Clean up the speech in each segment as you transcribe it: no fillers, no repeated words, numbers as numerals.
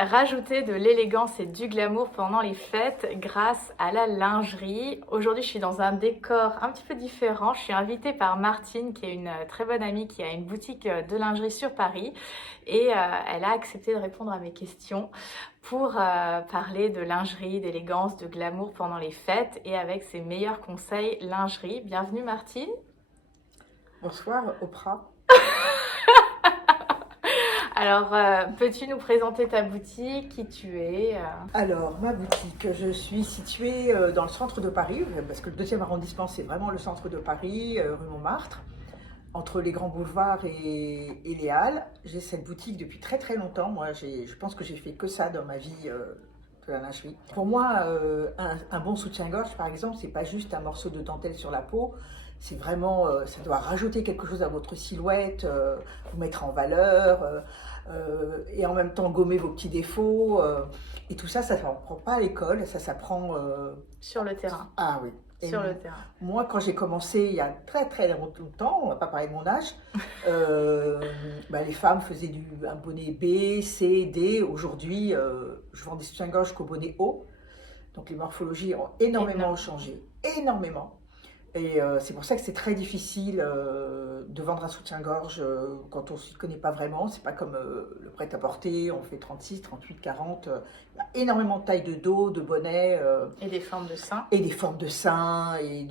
Rajouter de l'élégance et du glamour pendant les fêtes grâce à la lingerie. Aujourd'hui, je suis dans un décor un petit peu différent. Je suis invitée par Martine, qui est une très bonne amie, qui a une boutique de lingerie sur Paris. Et elle a accepté de répondre à mes questions pour parler de lingerie, d'élégance, de glamour pendant les fêtes et avec ses meilleurs conseils lingerie. Bienvenue Martine. Bonsoir, Oprah. Alors, peux-tu nous présenter ta boutique, qui tu es Alors, ma boutique, je suis située dans le centre de Paris, parce que le 2e arrondissement, c'est vraiment le centre de Paris, rue Montmartre, entre les grands boulevards et les Halles. J'ai cette boutique depuis très très longtemps. Moi, je pense que j'ai fait que ça dans ma vie de la lingerie. Pour moi, un bon soutien-gorge, par exemple, c'est pas juste un morceau de dentelle sur la peau. C'est vraiment, ça doit rajouter quelque chose à votre silhouette, vous mettre en valeur, et en même temps gommer vos petits défauts. Et tout ça, ça ne s'apprend pas à l'école, ça s'apprend... sur le terrain. Ah oui. Et Sur le terrain. moi, quand j'ai commencé il y a très très longtemps, on ne va pas parler de mon âge, les femmes faisaient un bonnet B, C, D. Aujourd'hui, je vends des soutiens-gorge qu'au bonnet O. Donc les morphologies ont énormément changé, énormément. Et c'est pour ça que c'est très difficile de vendre un soutien-gorge quand on ne s'y connaît pas vraiment. C'est pas comme le prêt-à-porter, on fait 36, 38, 40. Il y a énormément de tailles de dos, de bonnets. Et des formes de seins. Et des formes de seins, et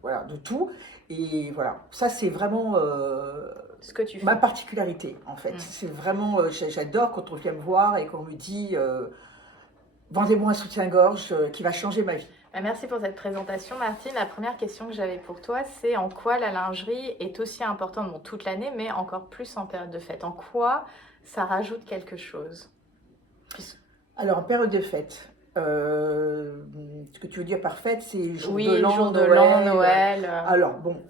voilà, de tout. Et voilà, ça c'est vraiment ce que tu fais. Ma particularité en fait. C'est vraiment, j'adore quand on vient me voir et qu'on me dit vendez-moi un soutien-gorge qui va changer ma vie. Merci pour cette présentation Martine. La première question que j'avais pour toi, c'est en quoi la lingerie est aussi importante toute l'année, mais encore plus en période de fête. En quoi ça rajoute quelque chose? Alors en période de fête, ce que tu veux dire par fête, c'est jour oui, de l'an, jour de l'an, Noël. Alors bon,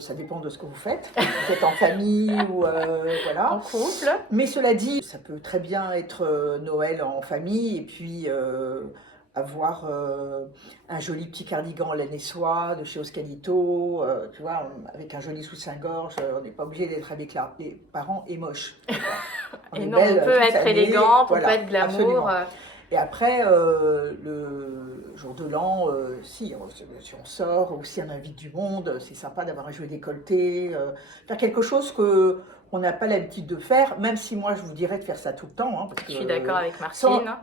ça dépend de ce que vous faites. Vous êtes en famille ou voilà. En couple. Mais cela dit, ça peut très bien être Noël en famille et puis avoir un joli petit cardigan en laine et soie de chez Oscalito, tu vois, avec un joli soutien-gorge. On n'est pas obligé d'être avec les parents et moche. Et non, on peut être élégant, on peut être glamour. Et après, le jour de l'an, si on sort, ou si on invite du monde, c'est sympa d'avoir un jeu décolleté, faire quelque chose qu'on n'a pas l'habitude de faire, même si moi je vous dirais de faire ça tout le temps. Hein, parce je suis d'accord avec Martine.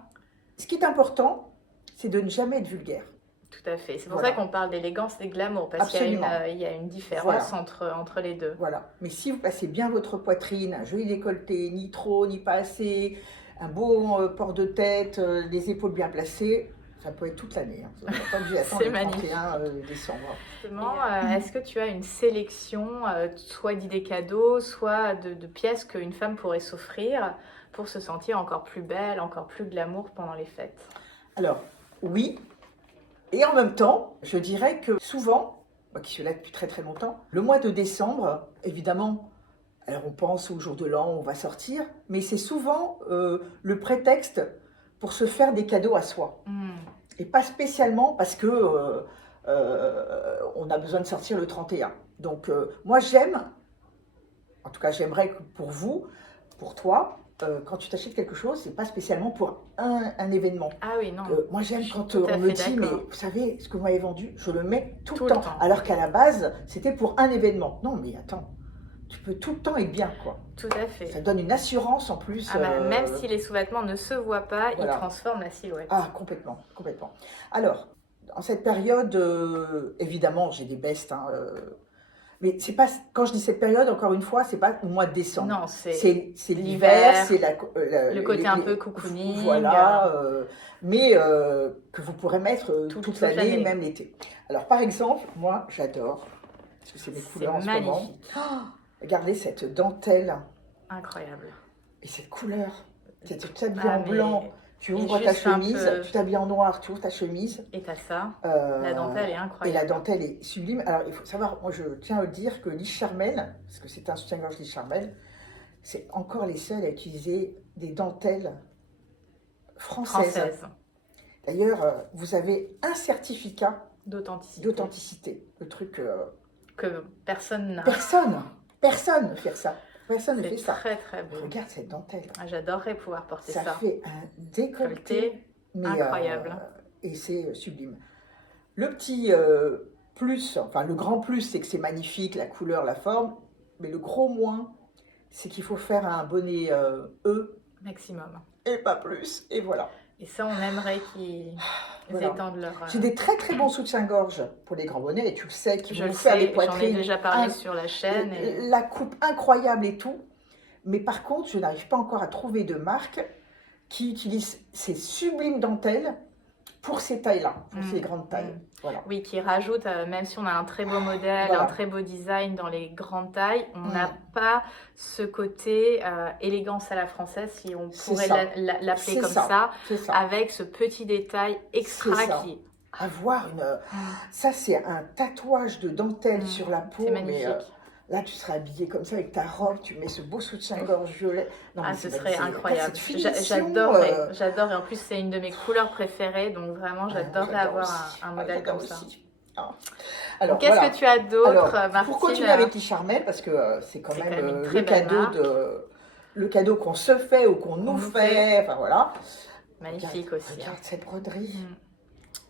Ce qui est important, c'est de ne jamais être vulgaire. Tout à fait. C'est pour ça qu'on parle d'élégance et de glamour, parce qu'il y a une différence entre les deux. Voilà. Mais si vous passez bien votre poitrine, un joli décolleté, ni trop, ni pas assez, un beau port de tête, des épaules bien placées, ça peut être toute l'année. Hein. Vous n'êtes pas obligé d'attendre le 31 décembre. Justement, est-ce que tu as une sélection, soit d'idées cadeaux, soit de pièces qu'une femme pourrait s'offrir pour se sentir encore plus belle, encore plus glamour pendant les fêtes? Alors, oui. Et en même temps, je dirais que souvent, moi qui suis là depuis très très longtemps, le mois de décembre, évidemment, alors on pense au jour de l'an, on va sortir, mais c'est souvent le prétexte pour se faire des cadeaux à soi. Et pas spécialement parce que on a besoin de sortir le 31. Donc moi j'aime, en tout cas j'aimerais que pour vous, pour toi, quand tu t'achètes quelque chose, c'est pas spécialement pour un événement. Ah oui, non. Moi j'aime quand on me dit, mais vous savez, ce que vous m'avez vendu, je le mets tout le temps. Alors qu'à la base, c'était pour un événement. Non, mais attends, tu peux tout le temps être bien, quoi. Tout à fait. Ça donne une assurance en plus. Même si les sous-vêtements ne se voient pas, ils transforment la silhouette. Ah, complètement, complètement. Alors, en cette période, évidemment, j'ai des bestes, hein, mais c'est pas, quand je dis cette période, encore une fois, c'est pas au mois de décembre. Non, c'est l'hiver, c'est le côté un peu cocooning. Voilà, mais que vous pourrez mettre toute l'année, même l'été. Alors, par exemple, moi, j'adore, parce que c'est mes couleurs en ce moment. Oh, regardez cette dentelle. Incroyable. Et cette couleur, tu t'habilles en blanc. Tu ouvres ta chemise, tu t'habilles en noir, tu ouvres ta chemise. Et t'as ça, la dentelle est incroyable. Et la dentelle est sublime. Alors, il faut savoir, moi je tiens à le dire que Lise Charmel, parce que c'est un soutien-gorge Lise Charmel, c'est encore les seuls à utiliser des dentelles françaises. D'ailleurs, vous avez un certificat d'authenticité. Le truc... que personne n'a. Personne ne fait ça. Personne ne C'est fait ça. très très beau. Regarde cette dentelle. Ah, j'adorerais pouvoir porter ça. Ça fait un décolleté, Décolleté, mais, incroyable. et c'est sublime. Le petit plus, enfin le grand plus, c'est que c'est magnifique, la couleur, la forme, mais le gros moins, c'est qu'il faut faire un bonnet E Maximum. et pas plus, et voilà. Et ça, on aimerait qu'ils Voilà. étendent leur... J'ai des très très bons soutiens-gorge pour les grands bonnets, et tu le sais, qui Je vont le faire les sais, j'en ai poitrines. déjà parlé sur la chaîne. Et... La coupe incroyable et tout. Mais par contre, je n'arrive pas encore à trouver de marque qui utilise ces sublimes dentelles pour ces tailles-là, pour ces grandes tailles. Voilà. Oui, qui rajoute, même si on a un très beau modèle, Voilà. un très beau design dans les grandes tailles, on n'a pas ce côté élégance à la française, si on pourrait l'appeler comme ça, avec ce petit détail extra qui... Avoir une... Ça, c'est un tatouage de dentelle sur la peau. C'est magnifique. Mais, là, tu serais habillée comme ça avec ta robe, tu mets ce beau soutien-gorge violet. Non, ah, ce serait incroyable. J'adorerais. J'adore. Et en plus, c'est une de mes couleurs préférées. Donc, vraiment, j'adorerais avoir un modèle comme ça. Alors, qu'est-ce que tu as d'autre, Martine? Pour continuer avec les Charmel, parce que c'est quand même le cadeau qu'on se fait ou qu'on nous fait. Enfin, voilà. Magnifique aussi. Regarde cette broderie.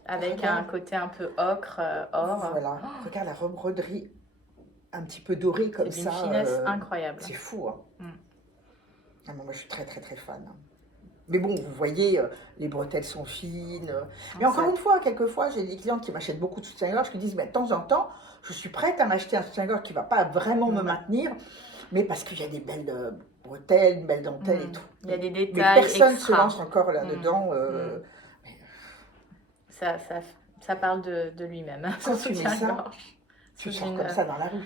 Avec un côté un peu ocre, or. Voilà. Regarde la rebroderie un petit peu dorée comme ça. C'est une finesse incroyable. C'est fou. Hein. Ah, moi, je suis très, très, très fan. Mais bon, vous voyez, les bretelles sont fines. Mais encore une fois, quelquefois, j'ai des clientes qui m'achètent beaucoup de soutien-gorge qui disent, mais de temps en temps, je suis prête à m'acheter un soutien-gorge qui ne va pas vraiment me maintenir, mais parce qu'il y a des belles bretelles, une belle dentelle et tout. Il y a des détails. Mais personne ne se lance encore là-dedans. Ça parle de lui-même. Quand tu mets ça, tu sors comme ça dans la rue.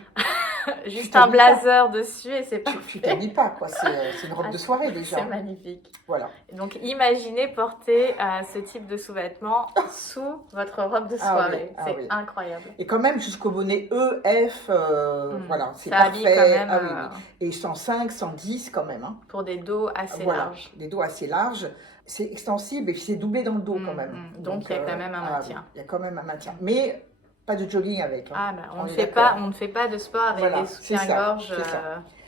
Juste un blazer dessus et c'est parfait. Tu t'habilles pas, quoi. C'est une robe de soirée déjà. C'est magnifique. Voilà. Donc imaginez porter ce type de sous-vêtements sous votre robe de soirée. C'est incroyable. Et quand même jusqu'au bonnet E, F, voilà, c'est parfait. Quand même, Et 105, 110 quand même. Hein. Pour des dos assez larges. Des dos assez larges. C'est extensible et puis c'est doublé dans le dos quand même. Donc il y a quand même un maintien. Il y a quand même un maintien. Mais pas de jogging avec. Hein. Ah, bah, on ne fait pas de sport avec des soutiens-gorge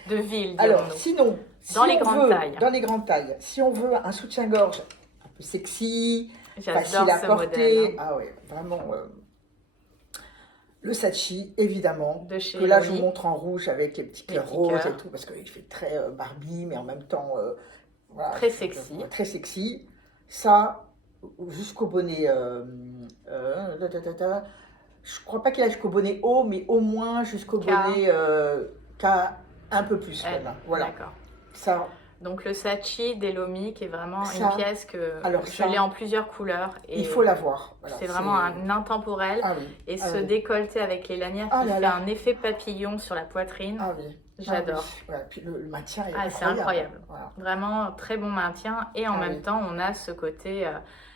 de ville. Alors, sinon, dans les grandes tailles, si on veut un soutien-gorge un peu sexy, facile à porter, modèle, hein. Ah ouais, vraiment, le Saatchi, évidemment, de chez que là je vous montre en rouge avec les petits cœurs roses cœurs. Et tout, parce qu'il fait très Barbie, mais en même temps, voilà, très sexy. Très sexy. Ça, jusqu'au bonnet... je crois pas qu'il a jusqu'au bonnet haut, mais au moins jusqu'au bonnet K, un peu plus. Voilà. D'accord. Ça. Donc le Saatchi d'Elomi, qui est vraiment une pièce que je l'ai en plusieurs couleurs. Et il faut l'avoir. Voilà, c'est vraiment un intemporel. Et ce décolleté avec les lanières qui fait un effet papillon sur la poitrine. Ah oui. J'adore. Puis le maintien est incroyable. C'est incroyable. Voilà. Vraiment très bon maintien. Et en même temps, on a ce côté...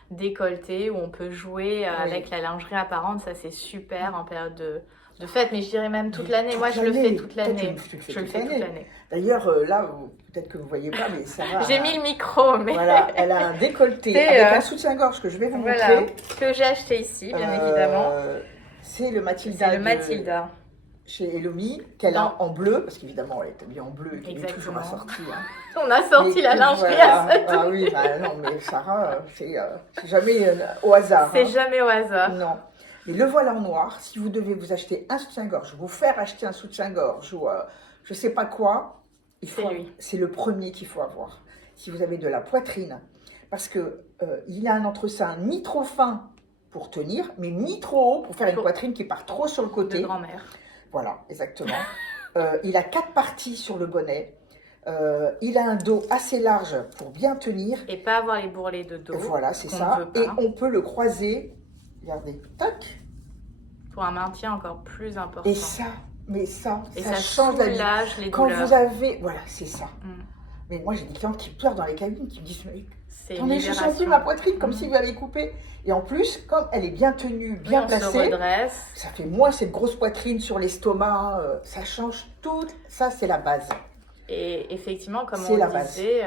décolleté où on peut jouer avec la lingerie apparente, ça c'est super en période de fête, mais je dirais même toute l'année. Moi je le fais toute l'année. Je le fais toute l'année. D'ailleurs là, peut-être que vous ne voyez pas, mais ça va. J'ai mis le micro, mais voilà, elle a un décolleté avec un soutien-gorge que je vais vous montrer. Que j'ai acheté ici, bien évidemment. C'est le Matilda. C'est le Matilda. Chez Elomi, qu'elle a en bleu, parce qu'évidemment elle est habillée en bleu et qu'elle est toujours assortie. Hein. On a sorti la lingerie à cette. Ah oui, non, mais Sarah, c'est jamais au hasard. C'est jamais au hasard. Non. Mais le voilà en noir, si vous devez vous acheter un soutien-gorge, vous faire acheter un soutien-gorge ou je sais pas quoi, c'est le premier qu'il faut avoir. Si vous avez de la poitrine, parce que il a un entre-sein ni trop fin pour tenir, mais ni trop haut pour faire une poitrine qui part trop sur le côté. De grand-mère. Voilà, exactement. Il a 4 parties sur le bonnet. Il a un dos assez large pour bien tenir. Et pas avoir les bourrelets de dos. Voilà, c'est ça. Et on peut le croiser. Regardez, tac. Pour un maintien encore plus important. Et ça change la vie. Les Quand douleurs. Vous avez... Voilà, c'est ça. Mais moi, j'ai des clientes qui pleurent dans les cabines, qui me disent, mais je sens plus ma poitrine, comme si vous l'avez coupée. Et en plus, comme elle est bien tenue, bien placée, ça fait moins cette grosse poitrine sur l'estomac, ça change tout, ça c'est la base. Et effectivement, comme on disait,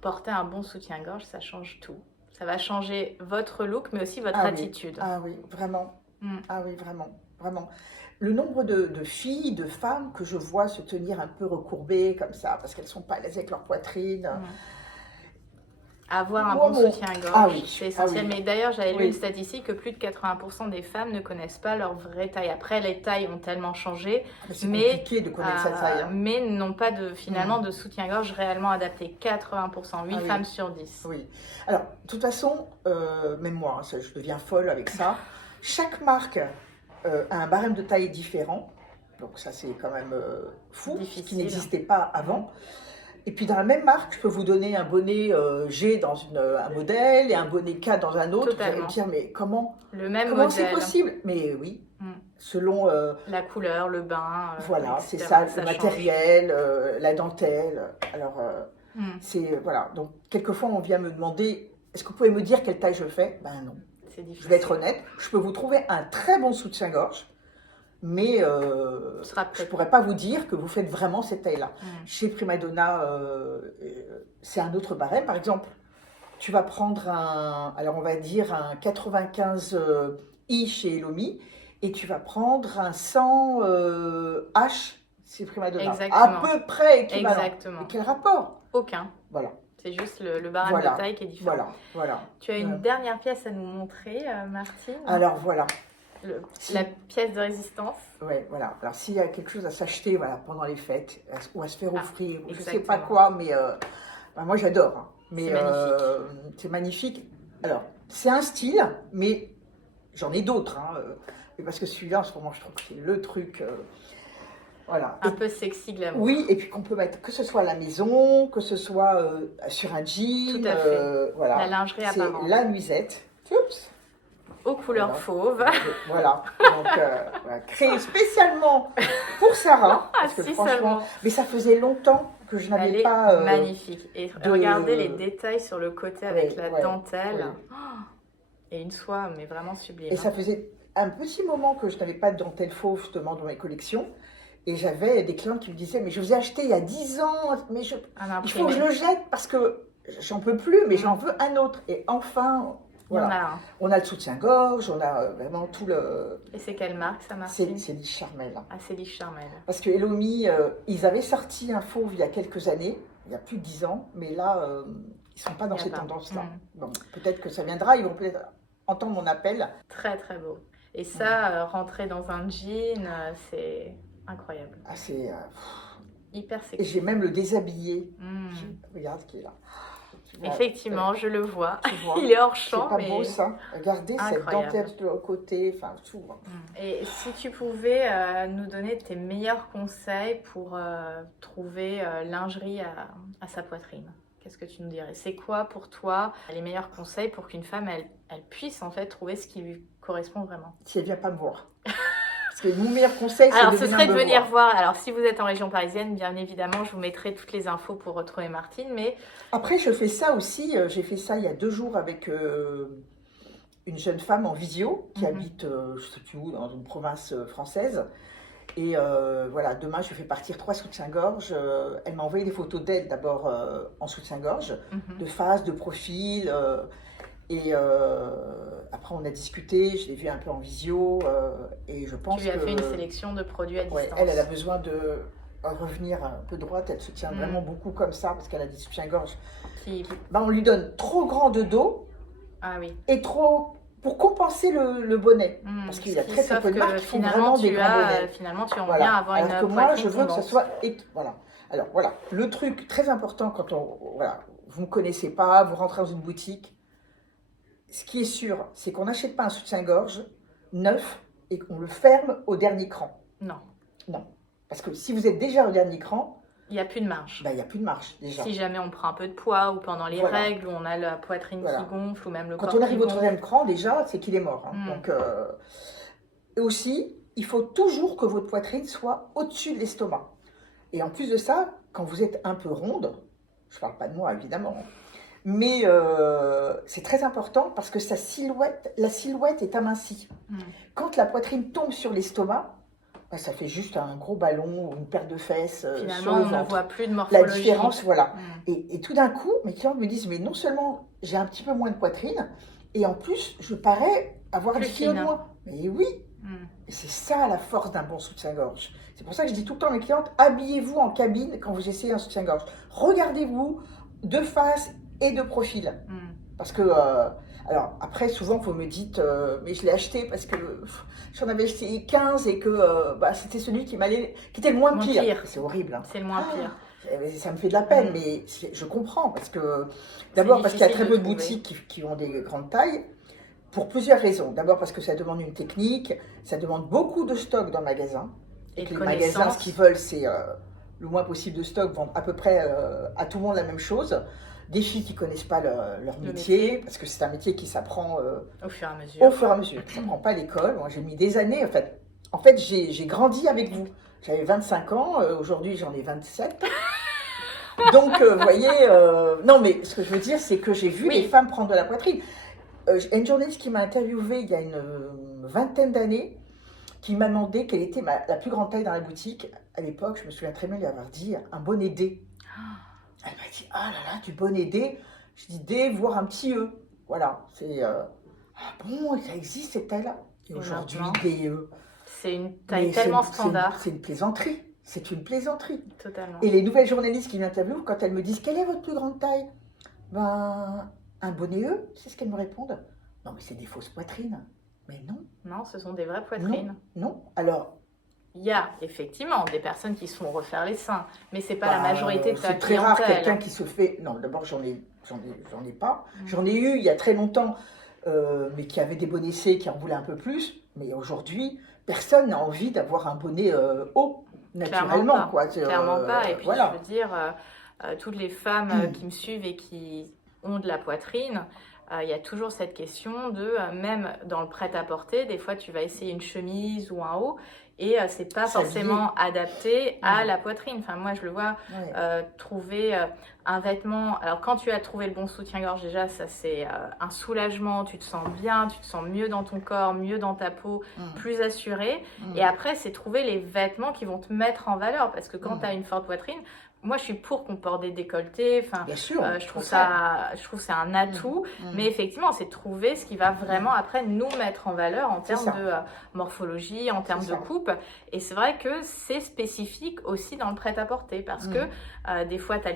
porter un bon soutien-gorge, ça change tout. Ça va changer votre look, mais aussi votre attitude. Ah oui, vraiment. Ah oui, vraiment. vraiment. Le nombre de filles, de femmes que je vois se tenir un peu recourbées comme ça, parce qu'elles ne sont pas à l'aise avec leur poitrine. Avoir un Moi, bon mon... soutien-gorge, Ah oui, c'est ah essentiel. oui, Mais d'ailleurs, j'avais lu une oui. statistique que plus de 80% des femmes ne connaissent pas leur vraie taille. Après, les tailles ont tellement changé, Ah, mais c'est compliqué de euh, connaître sa taille. Hein. mais n'ont pas finalement Hmm. de soutien-gorge réellement adapté. 80%, 8 Ah femmes oui, sur 10. oui. Alors, de toute façon, même moi, hein, je deviens folle avec ça. Chaque marque a un barème de taille différent. Donc ça, c'est quand même fou, ce qui Difficile. n'existait pas avant. Et puis dans la même marque, je peux vous donner un bonnet G dans un modèle et un bonnet K dans un autre. Vous allez Totalement. me dire, mais comment Le même c'est modèle, possible? Mais oui, Mm. selon, la couleur, le bain, voilà, c'est etc. ça, le change. matériel, la dentelle. Alors, Mm. c'est, voilà. Donc, quelquefois, on vient me demander, est-ce que vous pouvez me dire quelle taille je fais? Ben non. C'est difficile. Je vais être honnête, je peux vous trouver un très bon soutien-gorge, mais Ce sera je ne peut-être. pourrais pas vous dire que vous faites vraiment cette taille-là. Mm. Chez Primadonna, c'est un autre barème. Par exemple, tu vas prendre alors on va dire un 95 I chez Elomi, et tu vas prendre un 100 H chez Primadonna. Exactement. À peu près équivalent. Exactement. Et quel rapport? Aucun. Voilà, C'est juste le barème Voilà. de taille qui est différent. voilà. Tu as une dernière pièce à nous montrer, Martine. Alors voilà. La pièce de résistance. Ouais, voilà. Alors s'il y a quelque chose à s'acheter, voilà, pendant les fêtes, ou à se faire offrir, ou je sais exactement. pas quoi, mais bah, moi j'adore. Hein. Mais C'est magnifique. c'est magnifique. Alors c'est un style, mais j'en ai d'autres. Hein, mais parce que celui-là, en ce moment, je trouve que c'est le truc. Voilà. Un peu sexy glamour. Oui, et puis qu'on peut mettre, que ce soit à la maison, que ce soit sur un jean. Tout à fait. Voilà. La lingerie C'est apparente. la nuisette. Oups. Aux couleurs Voilà. fauves. Voilà, donc voilà, créé spécialement pour Sarah, parce que si franchement, seulement. mais ça faisait longtemps que je Elle n'avais est pas. magnifique. Et regardez les détails sur le côté avec la ouais, dentelle. ouais. Oh, et une soie, mais vraiment sublime. Et ça faisait un petit moment que je n'avais pas de dentelle fauve justement dans mes collections. Et j'avais des clients qui me disaient, mais je vous ai acheté il y a 10 ans, mais il faut que je le jette parce que j'en peux plus, mais j'en veux un autre. Et enfin, voilà. On a le soutien-gorge, on a vraiment tout le... Et c'est quelle marque ça, Martine? C'est Lich Charmel. Ah, c'est Lich Charmel. Parce que Elomi, ils avaient sorti un fauve il y a quelques années, il y a plus de 10 ans, mais là, ils ne sont pas dans ces tendances-là. Bon, peut-être que ça viendra, ils vont peut-être entendre mon appel. Très, très beau. Et ça, rentrer dans un jean, c'est incroyable. Ah, c'est... hyper sexy. Et j'ai même le déshabillé. Regarde qui est là. Effectivement, je le vois. Il est hors champ. C'est pas beau ça. Regardez incroyable. Cette dentelle de l'autre côté, enfin tout. Et si tu pouvais nous donner tes meilleurs conseils pour trouver lingerie à sa poitrine, qu'est-ce que tu nous dirais? C'est quoi pour toi les meilleurs conseils pour qu'une femme elle puisse en fait trouver ce qui lui correspond vraiment? Si elle vient pas me voir. Parce que mon meilleur conseil, c'est alors, ce serait de venir voir. Alors, si vous êtes en région parisienne, bien évidemment, je vous mettrai toutes les infos pour retrouver Martine. Mais après, je fais ça aussi. J'ai fait ça il y a 2 jours avec une jeune femme en visio qui habite, je sais plus où, dans une province française. Et voilà, demain, je fais partir 3 soutiens-gorge. Elle m'a envoyé des photos d'elle d'abord en soutien-gorge, de face, de profil. Et après, on a discuté, je l'ai vu un peu en visio, et je pense que... Tu lui as fait une sélection de produits à distance. Ouais, elle a besoin de revenir un peu droite, elle se tient vraiment beaucoup comme ça, parce qu'elle a des soutiens-gorge. On lui donne trop grand de dos, et trop... pour compenser le bonnet. Parce qu'il y a très peu de marques qui font vraiment des grands bonnets. Finalement, tu en viens à avoir une poitrine moi, je veux que ce soit... Voilà. Alors, voilà, le truc très important quand vous ne me connaissez pas, vous rentrez dans une boutique, ce qui est sûr, c'est qu'on n'achète pas un soutien-gorge neuf et qu'on le ferme au dernier cran. Non. Non. Parce que si vous êtes déjà au dernier cran, il n'y a plus de marge. Il n'y a plus de marge déjà. Si jamais on prend un peu de poids ou pendant les règles, où on a la poitrine qui gonfle ou même le corps qui gonfle. Quand on arrive au troisième cran, déjà, c'est qu'il est mort. Hein. Donc, et aussi, il faut toujours que votre poitrine soit au-dessus de l'estomac. Et en plus de ça, quand vous êtes un peu ronde, je ne parle pas de moi évidemment, mais c'est très important parce que la silhouette est amincie. Quand la poitrine tombe sur l'estomac, ça fait juste un gros ballon ou une paire de fesses. Finalement, on ne voit plus de morphologie. La différence, voilà. Et tout d'un coup, mes clients me disent, mais non seulement j'ai un petit peu moins de poitrine, et en plus, je parais avoir 10 kilos de moins. Mais oui, Et c'est ça la force d'un bon soutien-gorge. C'est pour ça que je dis tout le temps à mes clientes, habillez-vous en cabine quand vous essayez un soutien-gorge. Regardez-vous de face et de profil. Parce que, alors après, souvent, vous me dites, mais je l'ai acheté parce que j'en avais acheté 15 et que c'était celui qui était le moins pire. C'est horrible. Hein. C'est le moins pire. Ça me fait de la peine, mais je comprends. Parce que, d'abord, parce qu'il y a très peu de boutiques qui ont des grandes tailles. Pour plusieurs raisons. D'abord parce que ça demande une technique, ça demande beaucoup de stock dans le magasin. Et que les magasins, ce qu'ils veulent, c'est le moins possible de stock, vendre à peu près à tout le monde la même chose. Des filles qui ne connaissent pas leur métier, parce que c'est un métier qui s'apprend au fur et à mesure. Au fur et à mesure. Ça ne prend pas à l'école. Moi, j'ai mis des années. En fait j'ai grandi avec vous. J'avais 25 ans, aujourd'hui j'en ai 27. Donc, vous voyez, non, mais ce que je veux dire, c'est que j'ai vu les femmes prendre de la poitrine. Une journaliste qui m'a interviewée il y a une vingtaine d'années, qui m'a demandé quelle était la plus grande taille dans la boutique. À l'époque, je me souviens très bien lui avoir dit un bonnet D. Elle m'a dit, ah là là, du bonnet D. Je dis D, voire un petit E. Voilà, c'est... ah bon, ça existe cette taille-là. Et aujourd'hui, DE. C'est une taille tellement standard. C'est une plaisanterie. C'est une plaisanterie. Totalement. Et les nouvelles journalistes qui m'interviewent, quand elles me disent, quelle est votre plus grande taille? Un bonnet E, c'est ce qu'elles me répondent. Non, mais c'est des fausses poitrines. Mais non. Non, ce sont des vraies poitrines. Non. Alors, il y a effectivement des personnes qui se font refaire les seins, mais c'est pas la majorité de ta clientèle. C'est très rare quelqu'un qui se fait. Non, d'abord j'en ai pas. J'en ai eu il y a très longtemps, mais qui avait des bonnets C qui en voulaient un peu plus. Mais aujourd'hui, personne n'a envie d'avoir un bonnet haut naturellement, quoi. Clairement pas. Et puis voilà. Je veux dire, toutes les femmes qui me suivent et qui ont de la poitrine. Il y a toujours cette question de, même dans le prêt-à-porter, des fois tu vas essayer une chemise ou un haut et c'est pas forcément adapté à la poitrine. Enfin, moi je le vois, trouver un vêtement. Alors quand tu as trouvé le bon soutien-gorge, déjà ça c'est un soulagement, tu te sens bien, tu te sens mieux dans ton corps, mieux dans ta peau, plus assuré. Et après c'est trouver les vêtements qui vont te mettre en valeur, parce que quand tu as une forte poitrine, moi, je suis pour qu'on porte des décolletés. Enfin, bien sûr, je trouve c'est un atout. Mais effectivement, c'est trouver ce qui va vraiment après nous mettre en valeur en termes de morphologie, en termes de coupe. Et c'est vrai que c'est spécifique aussi dans le prêt-à-porter, parce que des fois, tu as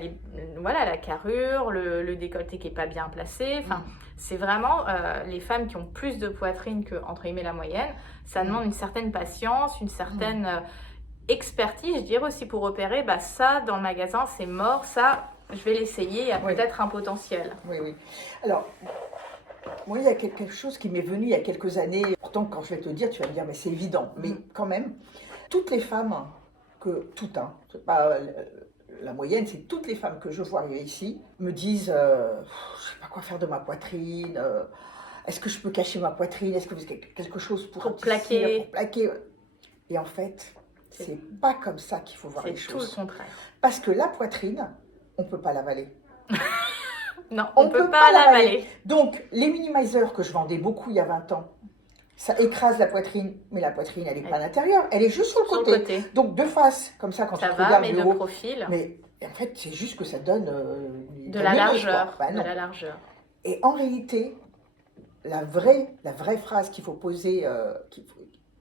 la carrure, le décolleté qui est pas bien placé. Enfin, c'est vraiment les femmes qui ont plus de poitrine que, entre guillemets, la moyenne. Ça demande une certaine patience, une certaine expertise, je dirais aussi, pour repérer, ça dans le magasin c'est mort, ça je vais l'essayer, il y a peut-être un potentiel. Oui. Alors, moi il y a quelque chose qui m'est venu il y a quelques années, pourtant quand je vais te le dire, tu vas me dire mais c'est évident, mais quand même, toutes les femmes, c'est pas la moyenne, c'est toutes les femmes que je vois arriver ici, me disent, je sais pas quoi faire de ma poitrine, est-ce que je peux cacher ma poitrine, est-ce que vous avez quelque chose pour plaquer. Et en fait, c'est pas comme ça qu'il faut voir les choses. C'est tout le contraire. Parce que la poitrine, on peut pas l'avaler. Non, on peut pas l'avaler. Donc, les minimizers que je vendais beaucoup il y a 20 ans, ça écrase la poitrine, mais la poitrine, elle n'est pas à l'intérieur, elle est juste sur le côté. Donc, de face, comme ça, quand tu regardes mais le de haut. profil. Mais en fait, c'est juste que ça donne de la largeur. De la largeur. Et en réalité, la vraie phrase qu'il faut poser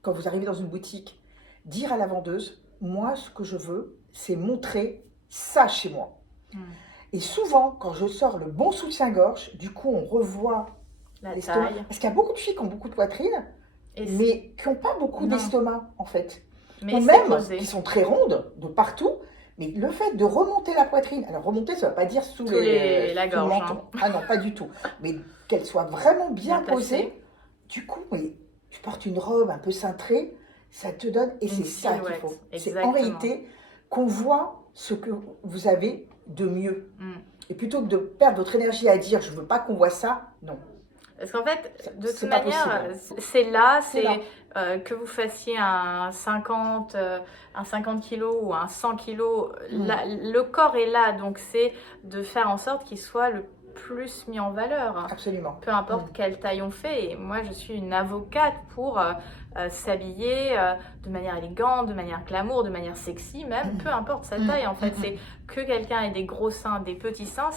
quand vous arrivez dans une boutique, dire à la vendeuse, moi, ce que je veux, c'est montrer ça chez moi. Et souvent, quand je sors le bon soutien-gorge, du coup, on revoit l'estomac. Parce qu'il y a beaucoup de filles qui ont beaucoup de poitrine, mais qui n'ont pas beaucoup d'estomac, en fait. Ou même qui sont très rondes de partout. Mais le fait de remonter la poitrine, alors remonter, ça ne veut pas dire sous la gorge. Le menton. Ah non, pas du tout. Mais qu'elle soit vraiment bien posée, du coup, tu portes une robe un peu cintrée, ça te donne, et c'est ça qu'il faut. C'est en réalité qu'on voit ce que vous avez de mieux. Et plutôt que de perdre votre énergie à dire je veux pas qu'on voit ça, non. Parce qu'en fait, de toute manière, c'est là, que vous fassiez un 50 kg ou un 100 kg, le corps est là, donc c'est de faire en sorte qu'il soit le plus mis en valeur. Absolument. Peu importe quelle taille on fait. Et moi, je suis une avocate pour s'habiller de manière élégante, de manière glamour, de manière sexy, même peu importe sa taille. En fait, c'est que quelqu'un ait des gros seins, des petits seins,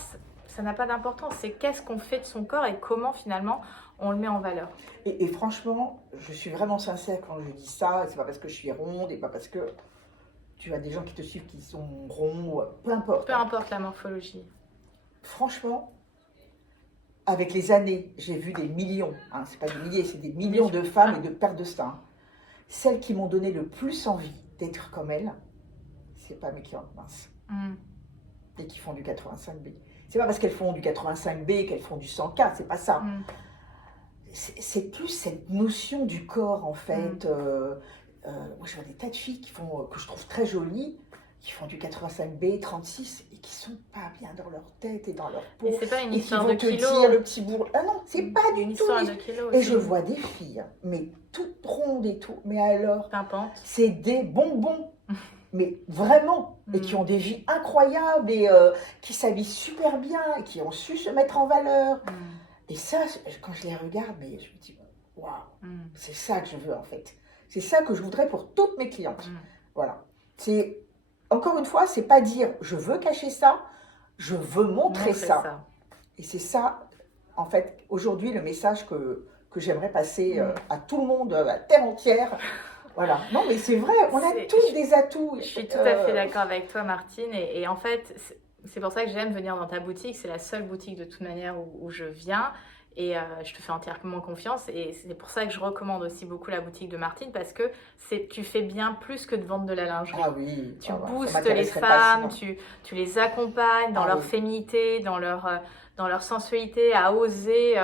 ça n'a pas d'importance. C'est qu'est-ce qu'on fait de son corps et comment finalement on le met en valeur. Et franchement, je suis vraiment sincère quand je dis ça. C'est pas parce que je suis ronde et pas parce que tu as des gens qui te suivent qui sont ronds, peu importe. Peu importe la morphologie. Franchement, avec les années, j'ai vu des millions, hein, c'est pas des milliers, c'est des millions de femmes et de paires de seins. Celles qui m'ont donné le plus envie d'être comme elles, c'est pas mes clientes minces. Et qui font du 85B. C'est pas parce qu'elles font du 85B qu'elles font du 100K, c'est pas ça. C'est plus cette notion du corps en fait. Moi je vois des tas de filles qui font, que je trouve très jolies, qui font du 85B, 36 et qui sont pas bien dans leur tête et dans leur peau. Et c'est pas une et histoire qui de vont te kilos. dire le petit bourreau. Ah non, c'est pas du Une tout. histoire de kilos. Et aussi. je vois des filles, mais toutes rondes et tout. Mais alors, Pimpante. c'est des bonbons. Mais vraiment, et qui ont des vies incroyables et qui s'habillent super bien et qui ont su se mettre en valeur. Et ça, quand je les regarde, mais je me dis, waouh, c'est ça que je veux en fait. C'est ça que je voudrais pour toutes mes clientes. Voilà. C'est, encore une fois, c'est pas dire je veux cacher ça, je veux montrer ça. Et c'est ça, en fait, aujourd'hui, le message que j'aimerais passer à tout le monde, à la terre entière. Voilà. Non, mais c'est vrai, on a tous des atouts. Je suis tout à fait d'accord avec toi, Martine. Et en fait, c'est pour ça que j'aime venir dans ta boutique. C'est la seule boutique de toute manière où je viens. Et je te fais entièrement confiance. Et c'est pour ça que je recommande aussi beaucoup la boutique de Martine. Parce que tu fais bien plus que de vendre de la lingerie. Ah oui. Tu boostes les femmes, tu les accompagnes dans leur féminité, dans leur sensualité, à oser.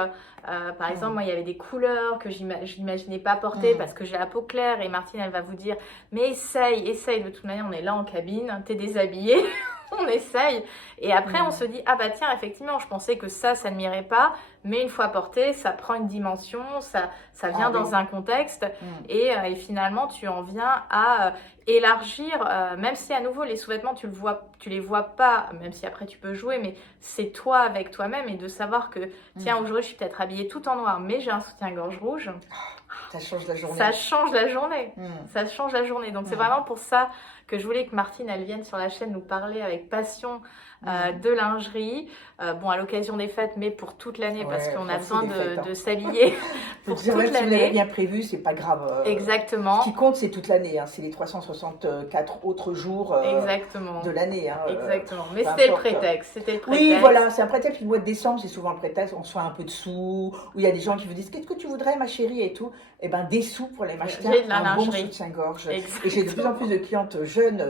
Par exemple, moi, il y avait des couleurs que je n'imaginais pas porter parce que j'ai la peau claire. Et Martine, elle va vous dire, mais essaye. De toute manière, on est là en cabine, t'es déshabillée. On essaye. Et après, on se dit, ah bah tiens, effectivement, je pensais que ça ne m'irait pas. Mais une fois porté, ça prend une dimension, ça vient dans un contexte. Et finalement, tu en viens à élargir, même si à nouveau, les sous-vêtements, tu les vois pas, même si après tu peux jouer, mais c'est toi avec toi-même. Et de savoir que, tiens, aujourd'hui, je suis peut-être habillée tout en noir, mais j'ai un soutien-gorge rouge. Ça change la journée. Ça change la journée. Ça change la journée. Donc, c'est vraiment pour ça que je voulais que Martine, elle vienne sur la chaîne nous parler avec passion de lingerie. Bon, à l'occasion des fêtes, mais pour toute l'année, parce qu'on a besoin de s'habiller pour toute l'année. Si vous l'avez bien prévu, c'est pas grave. Exactement. Ce qui compte, c'est toute l'année. C'est les 364 autres jours de l'année. Exactement. Mais c'était le prétexte. Oui, voilà, c'est un prétexte. Le mois de décembre, c'est souvent le prétexte. On soit un peu de sous, où il y a des gens qui vous disent qu'est-ce que tu voudrais, ma chérie, et tout. Eh ben, des sous pour aller m'acheter un bon soutien-gorge. Et j'ai de plus en plus de clientes jeunes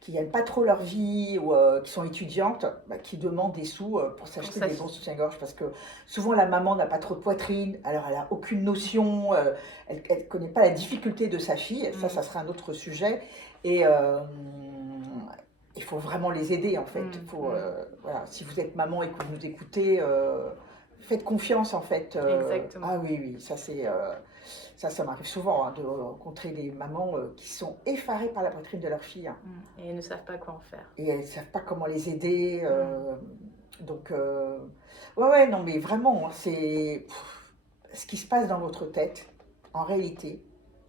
qui n'aiment pas trop leur vie ou qui sont étudiantes, qui demandent des sous pour s'acheter des bons soutiens-gorge parce que souvent la maman n'a pas trop de poitrine, alors elle n'a aucune notion, elle ne connaît pas la difficulté de sa fille, ça sera un autre sujet. Et il faut vraiment les aider en fait. Voilà, si vous êtes maman et que vous nous écoutez, faites confiance en fait. Exactement. Ah oui, ça c'est... Ça m'arrive souvent de rencontrer des mamans qui sont effarées par la poitrine de leur fille. Et elles ne savent pas quoi en faire. Et elles ne savent pas comment les aider. Donc, ouais, non, mais vraiment, c'est ce qui se passe dans votre tête, en réalité,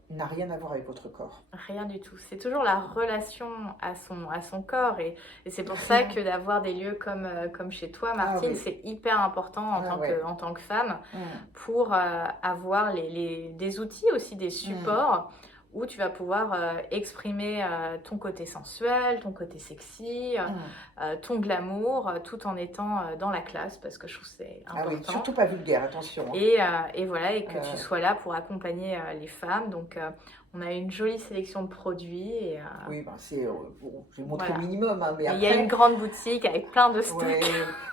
n'a rien à voir avec votre corps. Rien du tout. C'est toujours la relation à son corps. Et c'est pour ça que d'avoir des lieux comme chez toi, Martine, c'est hyper important en tant que femme pour avoir des outils aussi, des supports où tu vas pouvoir exprimer ton côté sensuel, ton côté sexy, ton glamour, tout en étant dans la classe, parce que je trouve que c'est important. Ah oui, surtout pas vulgaire, attention. Et voilà, et que tu sois là pour accompagner les femmes. Donc, on a une jolie sélection de produits. Et, oui, je vais montrer le minimum. Mais après, il y a une grande boutique avec plein de stocks. Ouais.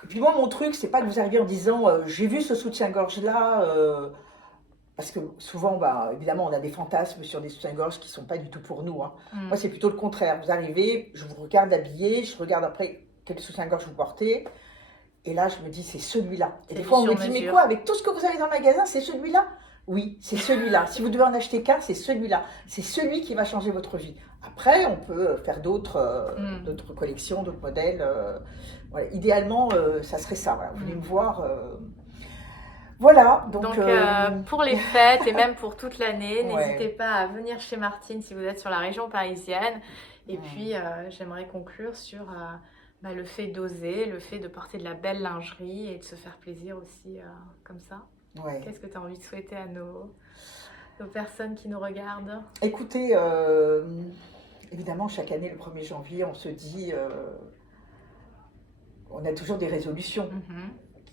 Et puis moi, mon truc, c'est pas que vous arrivez en disant j'ai vu ce soutien-gorge-là. Parce que souvent, évidemment, on a des fantasmes sur des soutiens-gorge qui ne sont pas du tout pour nous. Moi, c'est plutôt le contraire. Vous arrivez, je vous regarde habillé, je regarde après quel soutien-gorge vous portez. Et là, je me dis, c'est celui-là. Et des fois, on me dit, mais quoi, avec tout ce que vous avez dans le magasin, c'est celui-là? Oui, c'est celui-là. Si vous devez en acheter qu'un, c'est celui-là. C'est celui qui va changer votre vie. Après, on peut faire d'autres collections, d'autres modèles. Voilà. Idéalement, ça serait ça. Voilà. Vous venez me voir... Voilà, donc pour les fêtes et même pour toute l'année, n'hésitez pas à venir chez Martine si vous êtes sur la région parisienne. Et puis, j'aimerais conclure sur Bah, le fait d'oser, le fait de porter de la belle lingerie et de se faire plaisir aussi comme ça. Ouais. Qu'est-ce que tu as envie de souhaiter à nos personnes qui nous regardent? Écoutez, évidemment, chaque année, le 1er janvier, on se dit, on a toujours des résolutions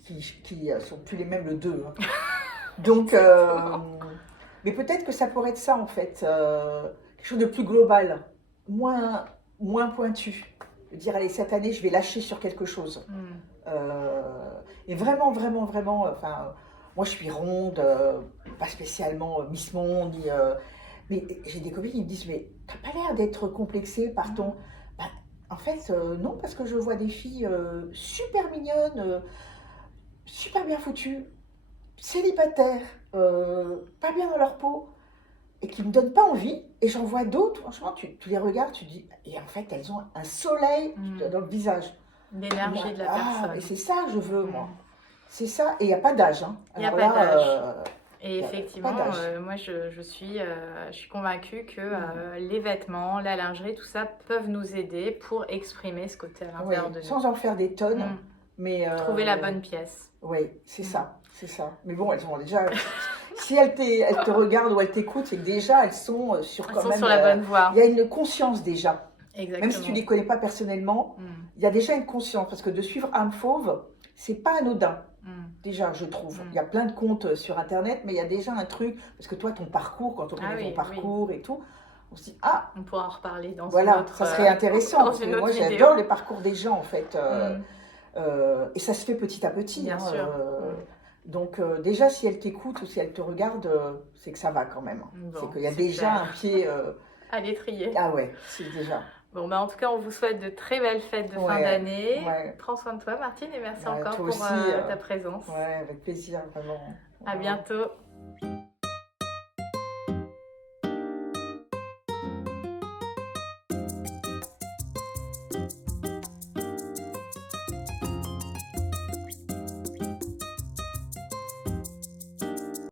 qui sont plus les mêmes le 2. Hein. Donc, mais peut-être que ça pourrait être ça en fait, quelque chose de plus global, moins pointu. Dire, allez, cette année, je vais lâcher sur quelque chose. Et vraiment, vraiment, vraiment, enfin, moi je suis ronde, pas spécialement Miss Monde, mais j'ai des copines qui me disent, mais t'as pas l'air d'être complexée par ton... Bah, en fait, non, parce que je vois des filles super mignonnes, super bien foutues, célibataires, pas bien dans leur peau, et qui me donnent pas envie, et j'en vois d'autres, franchement, tu les regardes, tu dis, et en fait, elles ont un soleil dans le visage. L'énergie de la personne. Et c'est ça que je veux, moi. C'est ça, et il n'y a pas d'âge. Hein. Il n'y a pas d'âge. Et y a effectivement, pas d'âge. moi, je suis convaincue que les vêtements, la lingerie, tout ça peuvent nous aider pour exprimer ce côté à l'intérieur de nous. Sans en faire des tonnes, mais... Trouver la bonne pièce. Oui, c'est ça, c'est ça. Mais bon, elles ont déjà... Si elles te regardent ou elles t'écoutent, c'est que déjà, elles sont sur quand même... sur la bonne voie. Il y a une conscience déjà. Exactement. Même si tu ne les connais pas personnellement, il y a déjà une conscience. Parce que de suivre âme fauve, c'est pas anodin. Déjà, je trouve. Il y a plein de comptes sur Internet, mais il y a déjà un truc. Parce que toi, ton parcours, quand on connaît ton parcours et tout, on se dit, ah, on pourra en reparler dans une autre... ça serait intéressant. Parce que moi, j'adore les parcours des gens, en fait. Et ça se fait petit à petit. Bien sûr. Donc, déjà, si elle t'écoute ou si elle te regarde, c'est que ça va quand même. Bon, c'est qu'il y a déjà un pied... à l'étrier. Ah ouais, c'est déjà... Bon, bah en tout cas, on vous souhaite de très belles fêtes de fin d'année. Prends soin de toi, Martine, et merci encore pour ta présence. Ouais, avec plaisir, vraiment. À bientôt.